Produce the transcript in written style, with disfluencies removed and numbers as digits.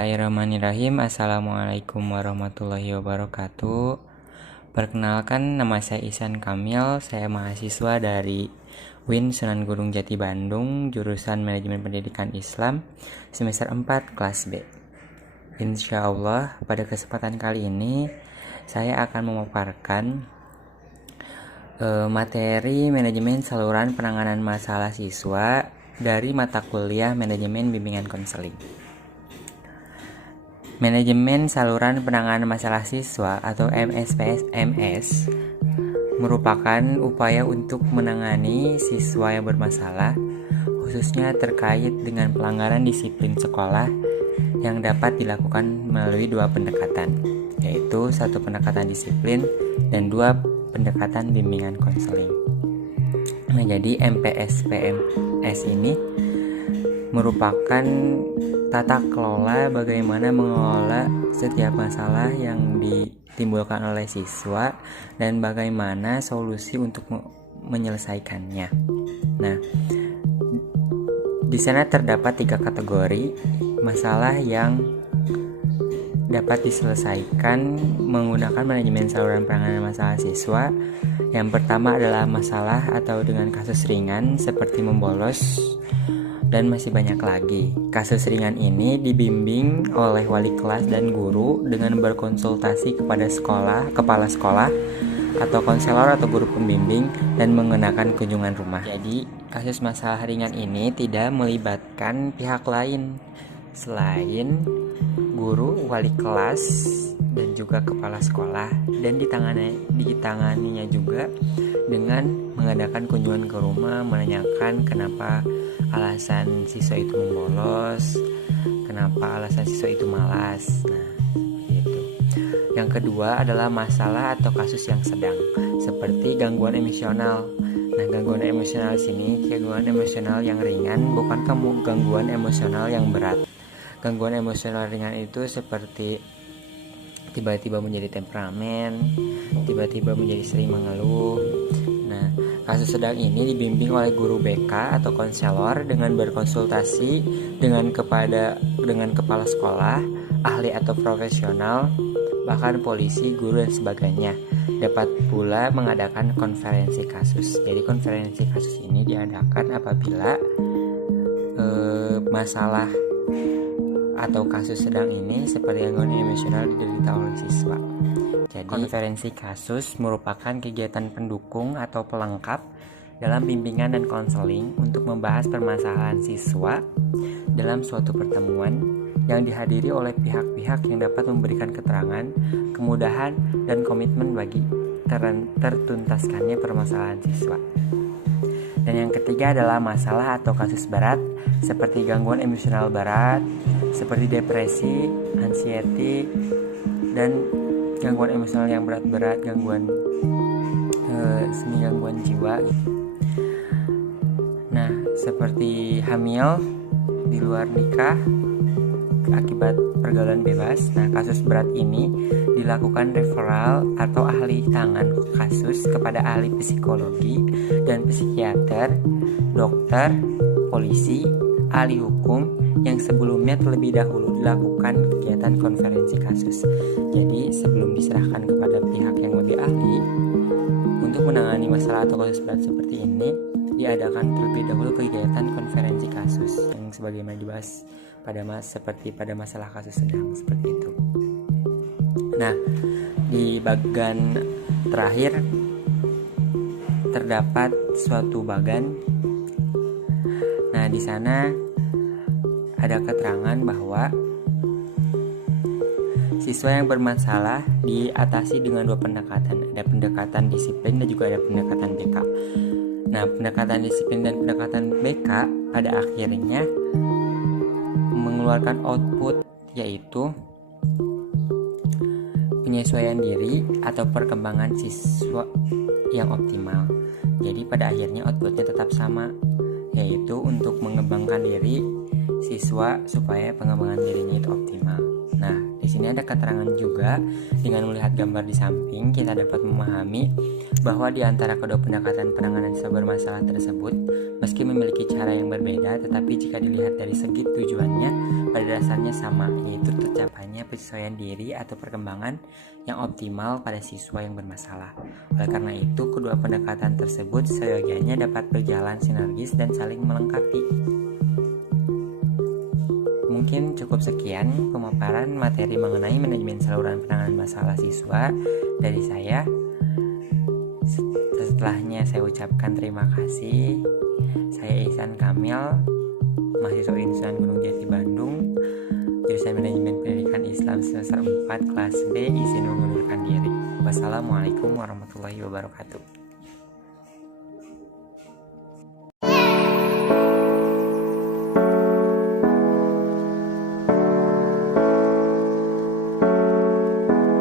Bismillahirrahmanirrahim. Assalamualaikum warahmatullahi wabarakatuh. Perkenalkan, nama saya Ihsan Kamil. Saya mahasiswa dari UIN Sunan Gunung Jati Bandung, jurusan Manajemen Pendidikan Islam, semester 4 kelas B. Insya Allah pada kesempatan kali ini saya akan memaparkan materi manajemen saluran penanganan masalah siswa dari mata kuliah Manajemen Bimbingan Konseling. Manajemen saluran penanganan masalah siswa atau MSPS merupakan upaya untuk menangani siswa yang bermasalah, khususnya terkait dengan pelanggaran disiplin sekolah yang dapat dilakukan melalui dua pendekatan, yaitu satu pendekatan disiplin dan dua pendekatan bimbingan konseling. Nah, jadi MPS-PMS ini merupakan tata kelola bagaimana mengelola setiap masalah yang ditimbulkan oleh siswa dan bagaimana solusi untuk menyelesaikannya. Nah, di sana terdapat 3 kategori masalah yang dapat diselesaikan menggunakan manajemen saluran penanganan masalah siswa. Yang pertama adalah masalah atau dengan kasus ringan seperti membolos, dan masih banyak lagi. Kasus ringan ini dibimbing oleh wali kelas dan guru dengan berkonsultasi kepada kepala sekolah atau konselor atau guru pembimbing dan mengenakan kunjungan rumah. Jadi, kasus masalah ringan ini tidak melibatkan pihak lain selain guru, wali kelas, dan juga kepala sekolah, dan ditanganinya juga dengan mengadakan kunjungan ke rumah, menanyakan kenapa alasan siswa itu membolos, kenapa alasan siswa itu malas. Nah, gitu. Yang kedua adalah masalah atau kasus yang sedang, seperti gangguan emosional. Nah, gangguan emosional di sini gangguan emosional yang ringan, bukan gangguan emosional yang berat. Gangguan emosional ringan itu seperti tiba-tiba menjadi temperamen, tiba-tiba menjadi sering mengeluh. Nah, kasus sedang ini dibimbing oleh guru BK atau konselor dengan berkonsultasi dengan kepala sekolah, ahli atau profesional, bahkan polisi, guru dan sebagainya. Dapat pula mengadakan konferensi kasus. Jadi konferensi kasus ini diadakan apabila masalah atau kasus sedang ini seperti gangguan emosional diderita oleh siswa. Jadi, konferensi kasus merupakan kegiatan pendukung atau pelengkap dalam bimbingan dan konseling untuk membahas permasalahan siswa dalam suatu pertemuan yang dihadiri oleh pihak-pihak yang dapat memberikan keterangan, kemudahan, dan komitmen bagi tertuntaskannya permasalahan siswa. Dan yang ketiga adalah masalah atau kasus berat seperti gangguan emosional berat, seperti depresi, anxiety, dan gangguan emosional yang berat-berat, gangguan jiwa gitu. Nah, seperti hamil di luar nikah akibat pergaulan bebas. Nah, kasus berat ini dilakukan referral atau ahli tangan kasus kepada ahli psikologi dan psikiater, dokter, polisi, ahli hukum yang sebelumnya terlebih dahulu dilakukan kegiatan konferensi kasus. Jadi sebelum diserahkan kepada pihak yang lebih ahli untuk menangani masalah atau kasus berat seperti ini, diadakan terlebih dahulu kegiatan konferensi kasus yang sebagaimana dibahas pada masalah kasus sedang seperti itu. Nah, di bagian terakhir terdapat suatu bagan. Nah, di sana ada keterangan bahwa siswa yang bermasalah diatasi dengan dua pendekatan. Ada pendekatan disiplin dan juga ada pendekatan BK. Nah, pendekatan disiplin dan pendekatan BK pada akhirnya mengeluarkan output, yaitu penyesuaian diri atau perkembangan siswa yang optimal. Jadi pada akhirnya outputnya tetap sama, yaitu untuk mengembangkan diri siswa supaya pengembangan dirinya itu optimal. Nah, di sini ada keterangan juga, dengan melihat gambar di samping kita dapat memahami bahwa di antara kedua pendekatan penanganan siswa bermasalah tersebut, meski memiliki cara yang berbeda, tetapi jika dilihat dari segi tujuannya, pada dasarnya sama, yaitu tercapainya penyesuaian diri atau perkembangan yang optimal pada siswa yang bermasalah. Oleh karena itu, kedua pendekatan tersebut seyogianya dapat berjalan sinergis dan saling melengkapi. Mungkin cukup sekian pemaparan materi mengenai manajemen saluran penanganan masalah siswa dari saya. Setelahnya saya ucapkan terima kasih. Saya Ihsan Kamil, mahasiswa Universitas Gunung Jati Bandung, jurusan Manajemen Pendidikan Islam semester 4 kelas B, izin mengundurkan diri. Wassalamualaikum warahmatullahi wabarakatuh.